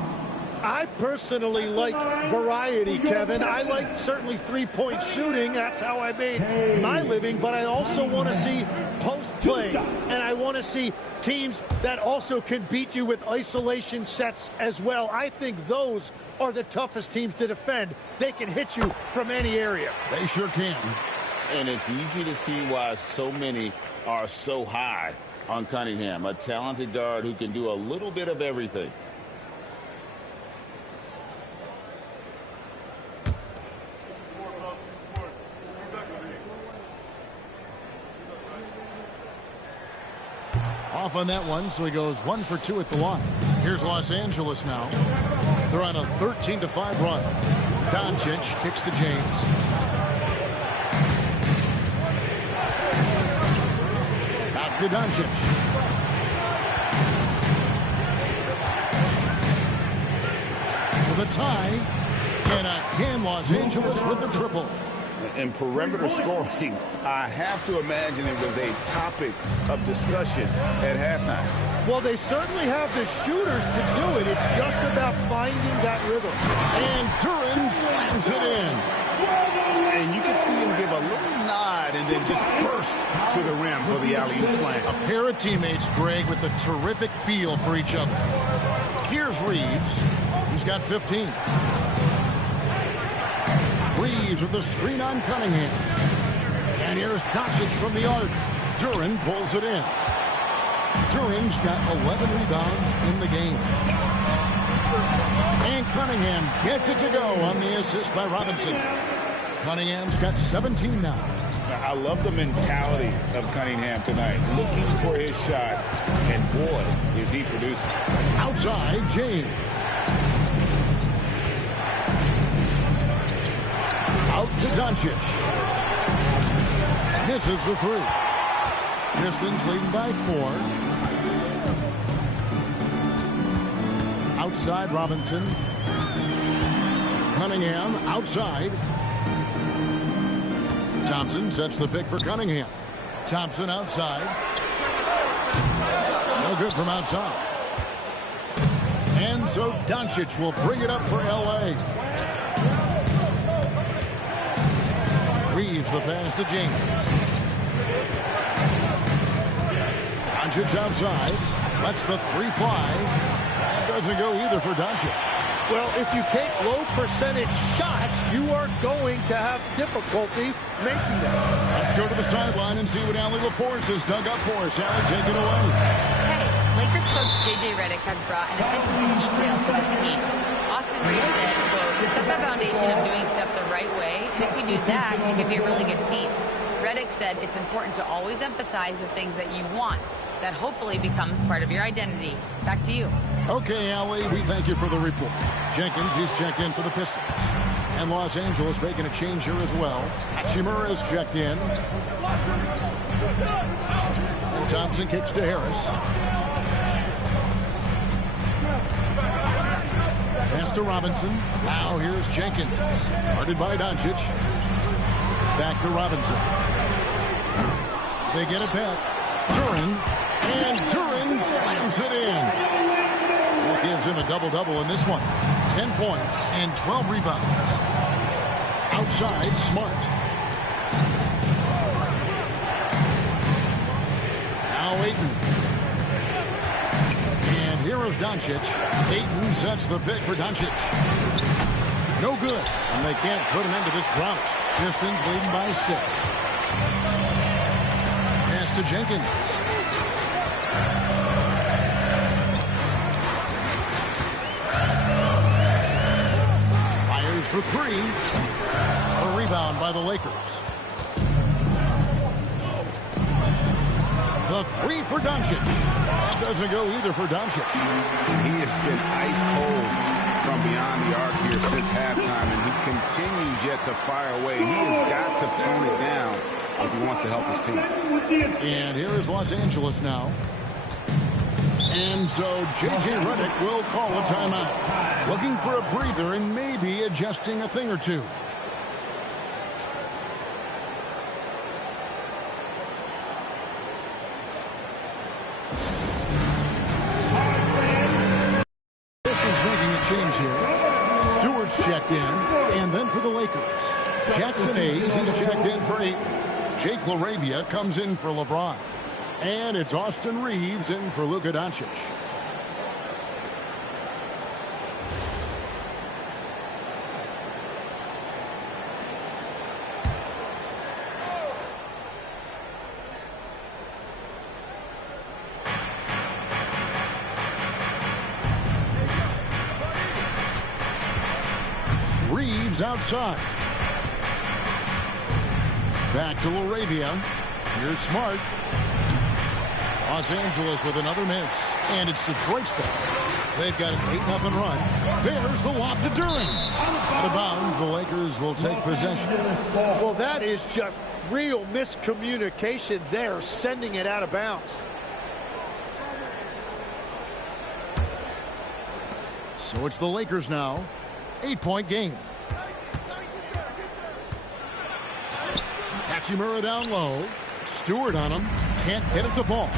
I personally like variety, Kevin. I like certainly three-point shooting. That's how I made my living. But I also want to see post play. And I want to see teams that also can beat you with isolation sets as well. I think those are the toughest teams to defend. They can hit you from any area. They sure can. And it's easy to see why so many are so high on Cunningham. A talented guard who can do a little bit of everything. Off on that one, so he goes 1 for 2 at the line. Here's Los Angeles now. They're on a 13-5 run. Doncic kicks to James. Back to Doncic. For the tie, and again Los Angeles with the triple. And perimeter scoring, I have to imagine it was a topic of discussion at halftime. Well, they certainly have the shooters to do it. It's just about finding that rhythm. And Duren slams it in. And you can see him give a little nod and then just burst to the rim for the alley-oop slam. A pair of teammates, Greg, with a terrific feel for each other. Here's Reeves. He's got 15. Reeves with the screen on Cunningham. And here's Doncic from the arc. Duren pulls it in. Duren's got 11 rebounds in the game. And Cunningham gets it to go on the assist by Robinson. Cunningham's got 17 now. I love the mentality of Cunningham tonight, looking for his shot, and boy, is he producing. Outside, James. Out to Doncic. Misses the 3. Pistons leading by 4. Outside, Robinson. Cunningham outside. Thompson sets the pick for Cunningham. Thompson outside. No good from outside. And so Doncic will bring it up for L.A. Reeves the pass to James. Doncic outside. Lets the 3 fly. That doesn't go either for Doncic. Well, if you take low percentage shots, you are going to have difficulty making them. Let's go to the sideline and see what Allie LaForce has dug up for us. Allie, take it away. Hey, Lakers coach J.J. Redick has brought an attention to detail to this team. Austin Reeves said, quote, "We set the foundation of doing stuff the right way, and if we do that, we can be a really good team." Redick said it's important to always emphasize the things that you want. That hopefully becomes part of your identity. Back to you. Okay, Allie, we thank you for the report. Jenkins, he's checked in for the Pistons. And Los Angeles making a change here as well. Hachimura is checked in. And Thompson kicks to Harris. Pass to Robinson. Now here's Jenkins. Guarded by Doncic. Back to Robinson. They get it back. Duren. And Duren slams it in. That gives him a double-double in this one. 10 points and 12 rebounds. Outside, Smart. Now Ayton. And here is Doncic. Ayton sets the pick for Doncic. No good. And they can't put an end to this drought. Pistons leading by 6. Pass to Jenkins. Fires for 3. A rebound by the Lakers. The 3 for Doncic. That doesn't go either for Doncic. He has been ice cold from beyond the arc here since halftime, and he continues yet to fire away. He has got to tone it down if he wants to help his team. And here is Los Angeles now. And so J.J. Redick will call a timeout. Looking for a breather and maybe adjusting a thing or two. Change here. Stewart's checked in, and then for the Lakers, Jackson Hayes, he's checked in for 8. Jake LaRavia comes in for LeBron. And it's Austin Reeves in for Luka Doncic. Reeves outside. Back to LaRavia. Here's Smart. Los Angeles with another miss. And it's Detroit's ball. They've got an 8-0 run. There's the lob to Duren. Out of bounds, the Lakers will take possession. Well, that is just real miscommunication there, sending it out of bounds. So it's the Lakers now. 8-point game. Hachimura down low. Stewart on him. Can't get it to fall.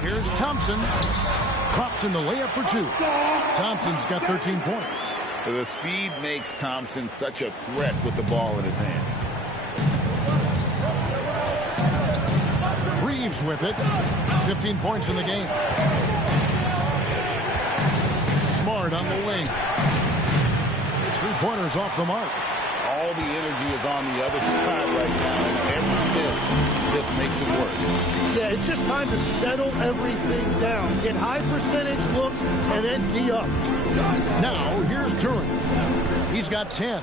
Here's Thompson. Drops in the layup for 2. Thompson's got 13 points. The speed makes Thompson such a threat with the ball in his hand. Reeves with it. 15 points in the game. Smart on the wing. His 3-pointers off the mark. All the energy is on the other side right now, and every miss just makes it worse. Yeah, it's just time to settle everything down. Get high percentage looks and then D up. Now, here's Duren. He's got 10.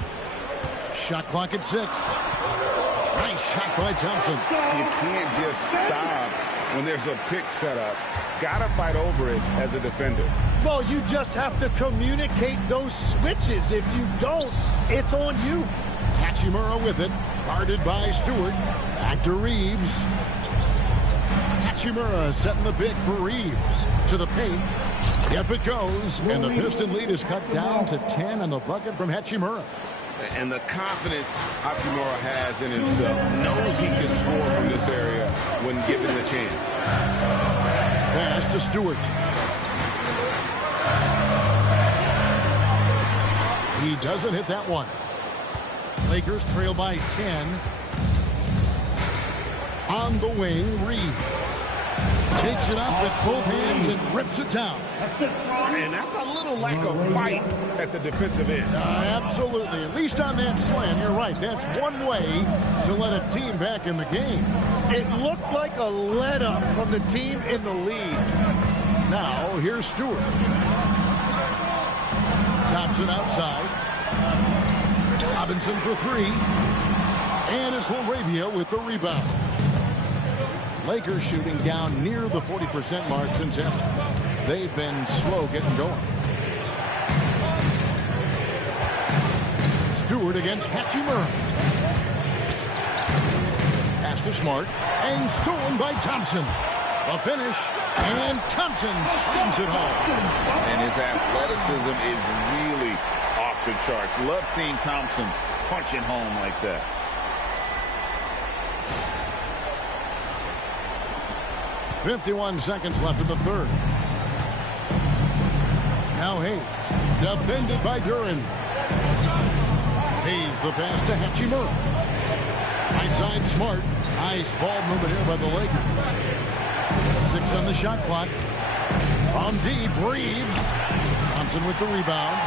Shot clock at 6. Nice shot by Thompson. You can't just stop when there's a pick set up. Gotta fight over it as a defender. Well, you just have to communicate those switches. If you don't, it's on you. Hachimura with it. Guarded by Stewart. Back to Reeves. Hachimura setting the pick for Reeves. To the paint. Yep, it goes. And the Piston lead is cut down to 10 on the bucket from Hachimura. And the confidence Hachimura has in himself, knows he can score from this area when given the chance. Pass to Stewart. He doesn't hit that one. Lakers trail by 10. On the wing, Reeves takes it up with both hands and rips it down. And that's a little lack of fight at the defensive end. Absolutely. At least on that slam, you're right. That's one way to let a team back in the game. It looked like a let-up from the team in the lead. Now, here's Stewart. Thompson outside. Robinson for 3. And it's LaRavia with the rebound. Lakers shooting down near the 40% mark since halftime. They've been slow getting going. Stewart against Hachimura. Pass to Smart. And stolen by Thompson. The finish. And Thompson slams it home. And his athleticism is really off the charts. Love seeing Thompson punching home like that. .51 seconds left in the third. Now Hayes, defended by Duren. Hayes, the pass to Hachimura. Right side, Smart. Nice ball movement here by the Lakers. 6 on the shot clock. From deep, Reeves. Thompson with the rebound.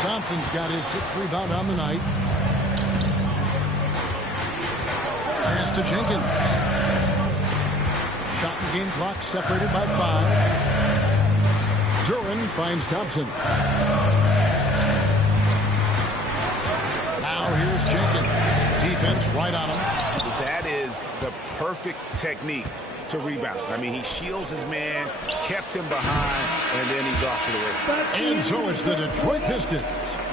Thompson's got his 6th rebound on the night. Pass to Jenkins. Shot and game clock separated by 5. Duran finds Thompson. Now here's Jenkins. Defense right on him. That is the perfect technique to rebound. I mean, he shields his man, kept him behind, and then he's off to the races. And so it's the Detroit Pistons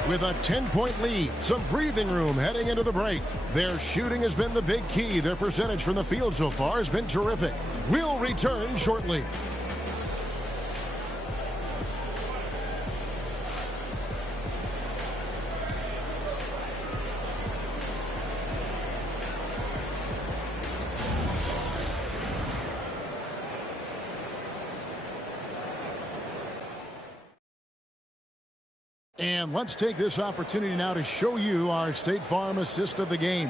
with a 10-point lead. Some breathing room heading into the break. Their shooting has been the big key. Their percentage from the field so far has been terrific. We'll return shortly. And let's take this opportunity now to show you our State Farm assist of the game.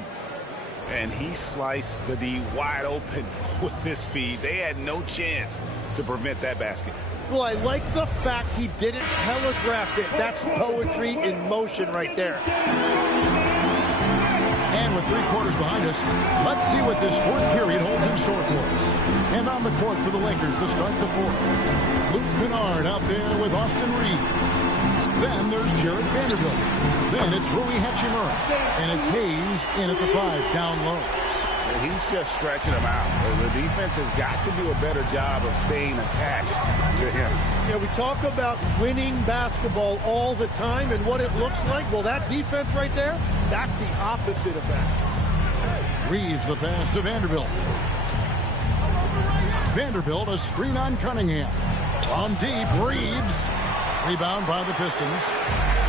And he sliced the D wide open with his feed. They had no chance to prevent that basket. Well, I like the fact he didn't telegraph it. That's poetry in motion right there. And with 3 quarters behind us, let's see what this 4th period holds in store for us. And on the court for the Lakers to start the 4th. Luke Kennard out there with Austin Reeves. Then there's Jared Vanderbilt. Then it's Rui Hachimura. And it's Hayes in at the 5, down low. He's just stretching him out. The defense has got to do a better job of staying attached to him. You know, we talk about winning basketball all the time and what it looks like. Well, that defense right there, that's the opposite of that. Reeves the pass to Vanderbilt. Vanderbilt a screen on Cunningham. On deep, Reeves. Rebound by the Pistons.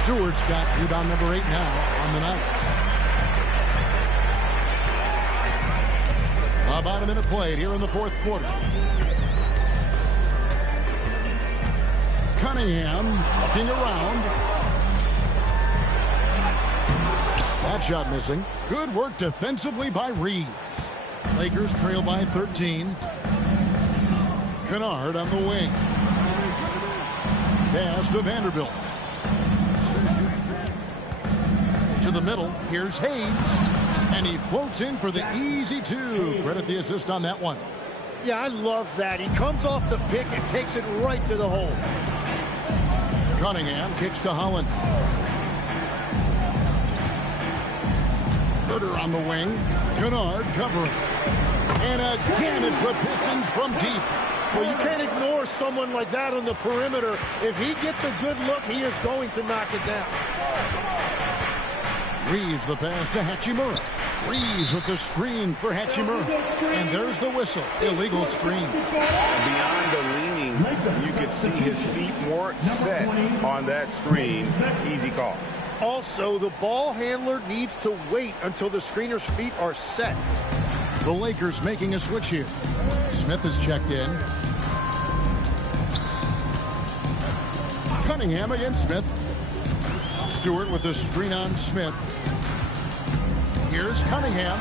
Stewart's got rebound number 8 now on the night. About a minute played here in the 4th quarter. Cunningham looking around. That shot missing. Good work defensively by Reeves. Lakers trail by 13. Kennard on the wing. Pass to Vanderbilt. To the middle. Here's Hayes. And he floats in for the easy 2. Credit the assist on that one. Yeah, I love that. He comes off the pick and takes it right to the hole. Cunningham kicks to Holland. Herter on the wing. Kennard covering. And again, it's the Pistons from deep. Well, you can't ignore someone like that on the perimeter. If he gets a good look, he is going to knock it down. Reeves the pass to Hachimura. Reeves with the screen for Hachimura. And there's the whistle. Illegal screen. Beyond the leaning, you could see his feet weren't set on that screen. Easy call. Also, the ball handler needs to wait until the screener's feet are set. The Lakers making a switch here. Smith is checked in. Cunningham against Smith. Stewart with the screen on Smith. Here's Cunningham.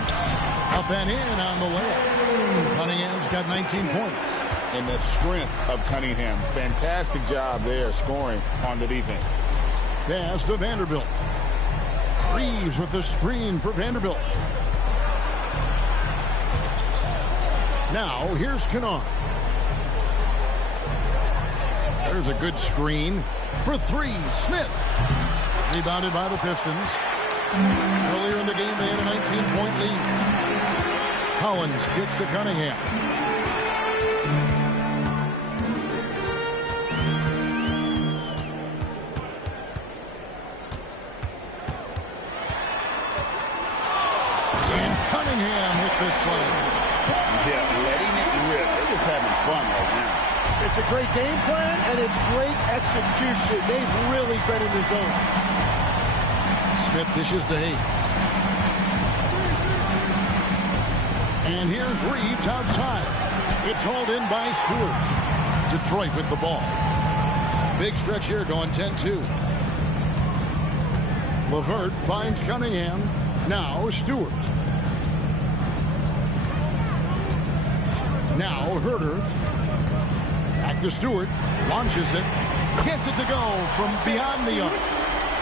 Up and in on the layup. Cunningham's got 19 points. And the strength of Cunningham. Fantastic job there scoring on the defense. Pass to Vanderbilt. Reeves with the screen for Vanderbilt. Now, here's Kennard. There's a good screen for 3. Smith. Rebounded by the Pistons. Earlier in the game, they had a 19-point lead. Collins kicks to Cunningham. And Cunningham with the slam. Yeah, letting it rip. They're just having fun right now. It's a great game plan, and it's great execution. They've really been in the zone. Smith dishes to Hayes. And here's Reeves outside. It's hauled in by Stewart. Detroit with the ball. Big stretch here going 10-2. LeVert finds Cunningham. Now Stewart. Now Herter. Back to Stewart. Launches it. Gets it to go from beyond the arc.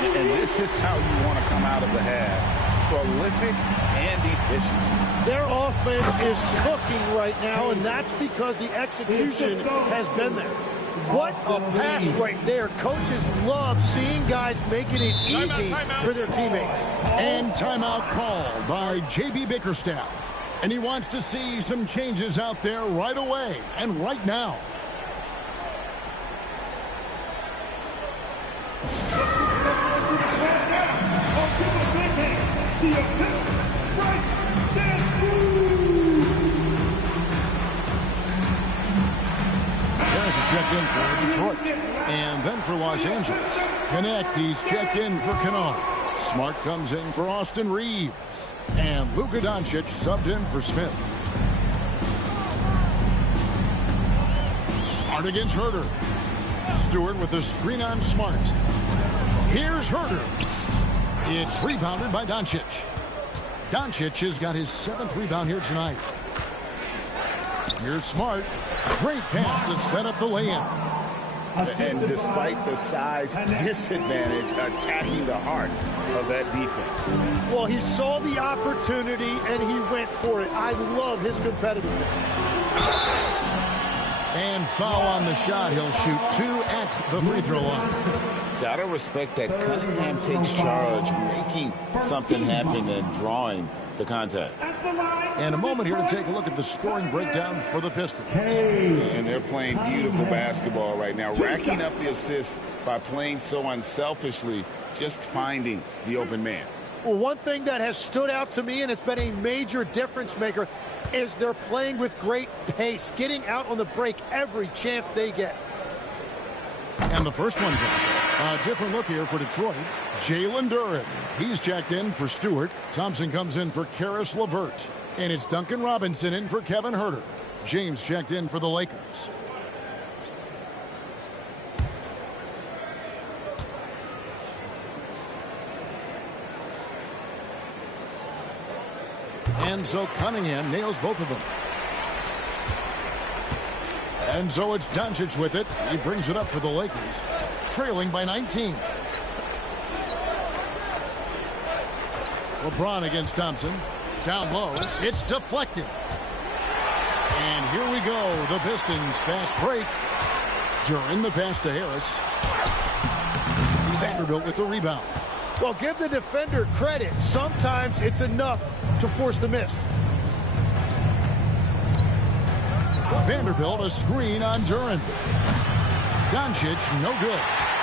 And this is how you want to come out of the half. Prolific and efficient. Their offense is cooking right now, and that's because the execution has been there. What a pass right there. Coaches love seeing guys making it easy for their teammates. And timeout called by J.B. Bickerstaff. And he wants to see some changes out there right away and right now. Checked in for Detroit. And then for Los Angeles. Connect, he's checked in for Kennard. Smart comes in for Austin Reeves. And Luka Doncic subbed in for Smith. Smart against Herter. Stewart with the screen on Smart. Here's Herter. It's rebounded by Doncic. Doncic has got his 7th rebound here tonight. Here's Smart. Great pass to set up the layup. And despite the size disadvantage, attacking the heart of that defense. Well, he saw the opportunity, and he went for it. I love his competitiveness. And foul on the shot. He'll shoot 2 at the free throw line. Gotta respect that Cunningham takes charge, making something happen and drawing the contact. And a moment here to take a look at the scoring breakdown for the Pistons. And they're playing beautiful basketball right now, racking up the assists by playing so unselfishly, just finding the open man. Well, one thing that has stood out to me, and it's been a major difference maker, is they're playing with great pace, getting out on the break every chance they get. And the first one comes. A different look here for Detroit. Jalen Duren. He's checked in for Stewart. Thompson comes in for Karis LeVert. And it's Duncan Robinson in for Kevin Herter. James checked in for the Lakers. And so Cunningham nails both of them. And so it's Doncic with it. He brings it up for the Lakers, trailing by 19. LeBron against Thompson. Down low. It's deflected. And here we go. The Pistons fast break. During the pass to Harris. Vanderbilt with the rebound. Well, give the defender credit. Sometimes it's enough to force the miss. Vanderbilt a screen on Duren. Doncic no good.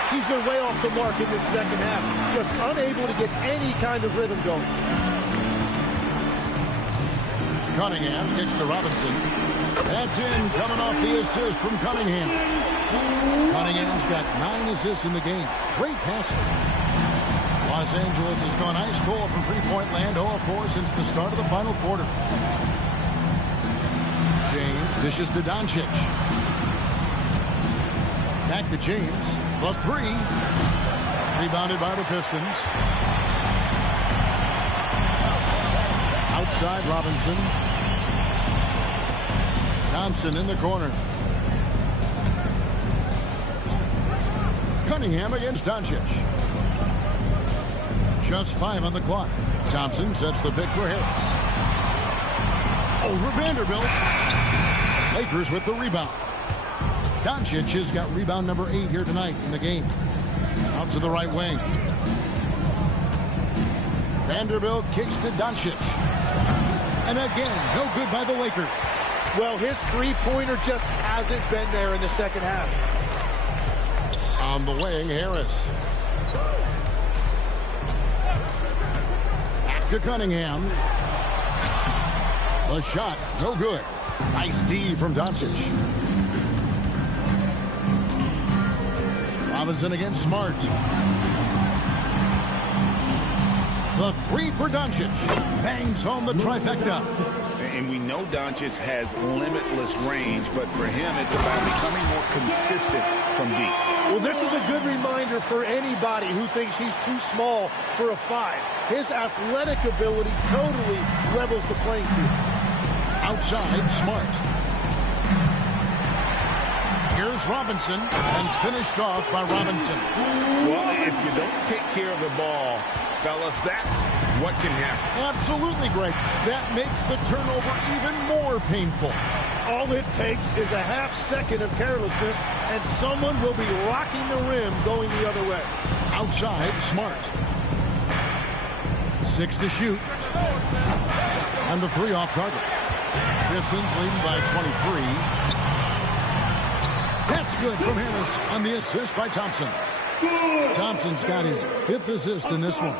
He's been way off the mark in this second half. Just unable to get any kind of rhythm going. Cunningham gets to Robinson. That's in, coming off the assist from Cunningham. Cunningham's got 9 assists in the game. Great passing. Los Angeles has gone ice cold from three-point land, 0-4 since the start of the final quarter. James dishes to Doncic. Back to James. The 3. Rebounded by the Pistons. Outside Robinson. Thompson in the corner. Cunningham against Doncic. Just 5 on the clock. Thompson sets the pick for Harris. Over Vanderbilt. Lakers with the rebound. Doncic has got rebound number 8 here tonight in the game. Out to the right wing. Vanderbilt kicks to Doncic. And again, no good by the Lakers. Well, his three-pointer just hasn't been there in the second half. On the wing, Harris. Back to Cunningham. The shot, no good. Nice D from Doncic. Robinson against Smart. The 3 for Doncic. Bangs home the trifecta. And we know Doncic has limitless range, but for him, it's about becoming more consistent from deep. Well, this is a good reminder for anybody who thinks he's too small for a 5. His athletic ability totally levels the playing field. Outside, Smart. Here's Robinson, and finished off by Robinson. Well, if you don't take care of the ball, fellas, that's what can happen. Absolutely, Greg. That makes the turnover even more painful. All it takes is a half second of carelessness, and someone will be rocking the rim going the other way. Outside, Smart. 6 to shoot. And the 3 off target. Pistons leading by 23. That's good from Harris on the assist by Thompson. Thompson's got his 5th assist in this one.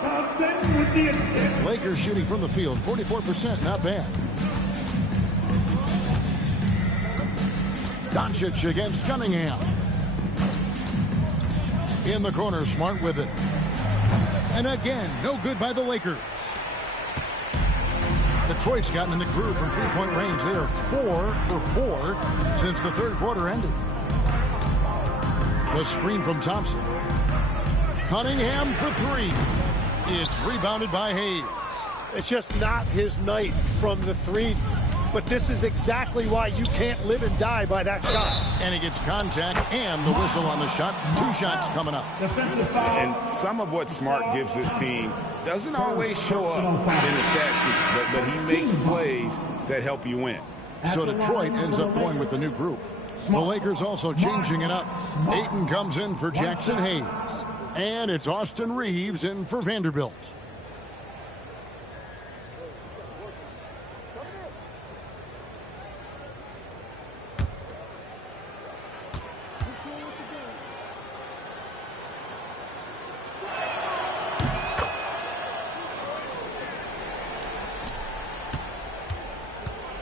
Lakers shooting from the field, 44%, not bad. Doncic against Cunningham. In the corner, Smart with it. And again, no good by the Lakers. Detroit's gotten in the groove from three-point range. They are 4 for 4 since the third quarter ended. The screen from Thompson. Cunningham for 3. It's rebounded by Hayes. It's just not his night from the 3. But this is exactly why you can't live and die by that shot. And he gets contact and the whistle on the shot. 2 shots coming up. And some of what Smart gives this team doesn't always show up in the stat sheet, but he makes plays that help you win. So Detroit ends up going with the new group. The Lakers also changing it up. Ayton comes in for Jackson Hayes. And it's Austin Reeves in for Vanderbilt.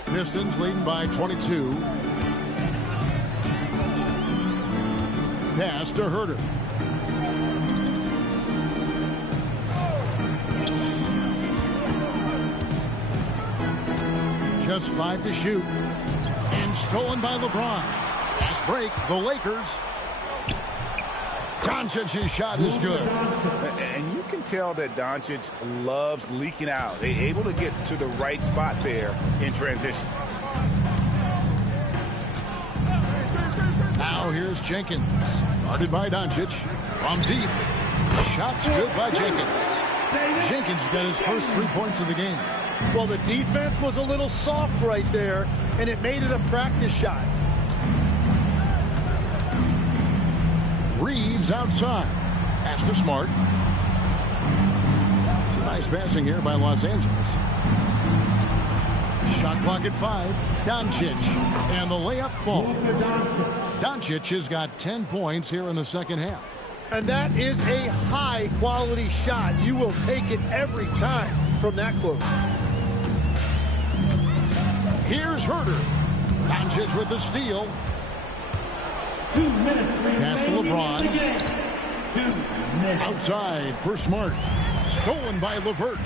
Pistons leading by 22. Pass to Herter. Just 5 to shoot. And stolen by LeBron. Fast break, the Lakers. Doncic's shot is good. And you can tell that Doncic loves leaking out. They're able to get to the right spot there in transition. Now here's Jenkins. Guarded by Doncic. From deep. Shots good by Jenkins. Jenkins got his first 3 points of the game. Well, the defense was a little soft right there, and it made it a practice shot. Reeves outside. Pass to Smart. Some nice passing here by Los Angeles. Shot clock at 5. Doncic. And the layup falls. Doncic has got 10 points here in the second half. And that is a high-quality shot. You will take it every time from that close. Here's Herter. Doncic with the steal. 2 minutes. Pass to LeBron. 2 minutes. Outside for Smart. Stolen by LeVert.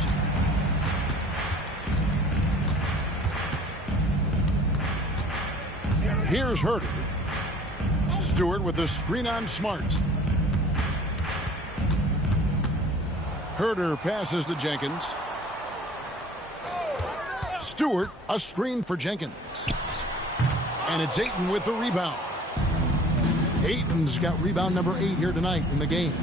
Here's Herter. Stewart with the screen on Smart. Herter passes to Jenkins. Stewart, a screen for Jenkins. And it's Ayton with the rebound. Ayton's got rebound number 8 here tonight in the game.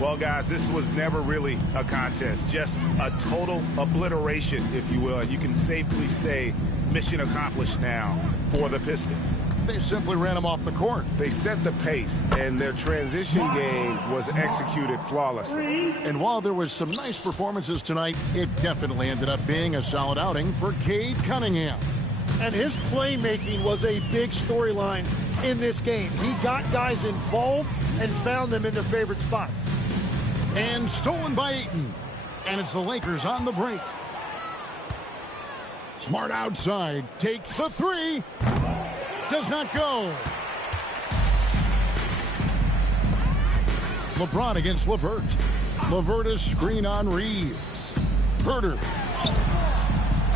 Well, guys, this was never really a contest, just a total obliteration, if you will. You can safely say mission accomplished now for the Pistons. They simply ran him off the court. They set the pace, and their transition game was executed flawlessly. And while there was some nice performances tonight, it definitely ended up being a solid outing for Cade Cunningham. And his playmaking was a big storyline in this game. He got guys involved and found them in their favorite spots. And stolen by Ayton. And it's the Lakers on the break. Smart outside, takes the 3. Does not go. LeBron against LeVert. LeVert is screen on Reeves. Herter.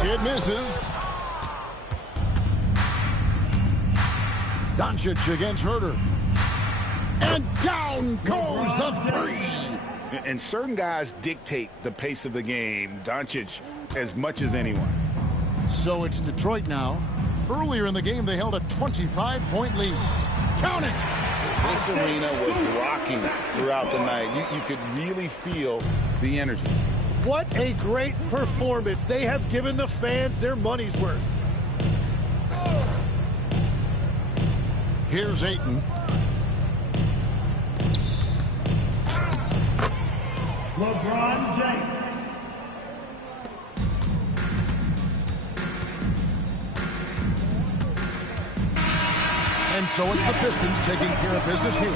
It misses. Doncic against Herter. And down goes the 3. And certain guys dictate the pace of the game. Doncic as much as anyone. So it's Detroit now. Earlier in the game, they held a 25-point lead. Count it! This arena was rocking throughout the night. You could really feel the energy. What a great performance. They have given the fans their money's worth. Here's Ayton. LeBron James. And so it's the Pistons taking care of business here.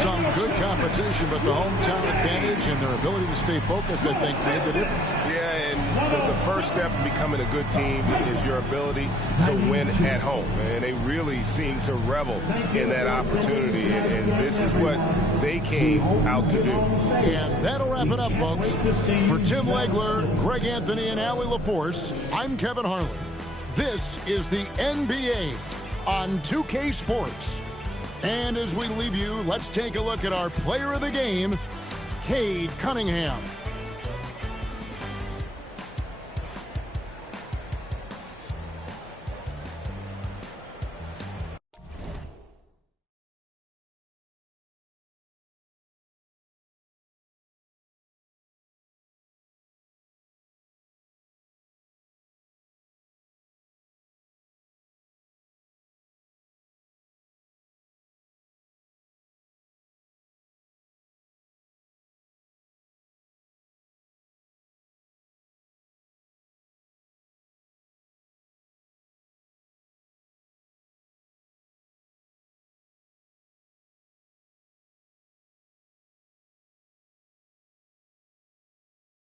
Some good competition, but the hometown advantage and their ability to stay focused, I think, made the difference. Yeah, and the first step in becoming a good team is your ability to win at home. And they really seem to revel in that opportunity. And this is what they came out to do. And that'll wrap it up, folks. For Tim Legler, Greg Anthony, and Allie LaForce, I'm Kevin Harlan. This is the NBA on 2K Sports. And as we leave you, let's take a look at our player of the game, Cade Cunningham.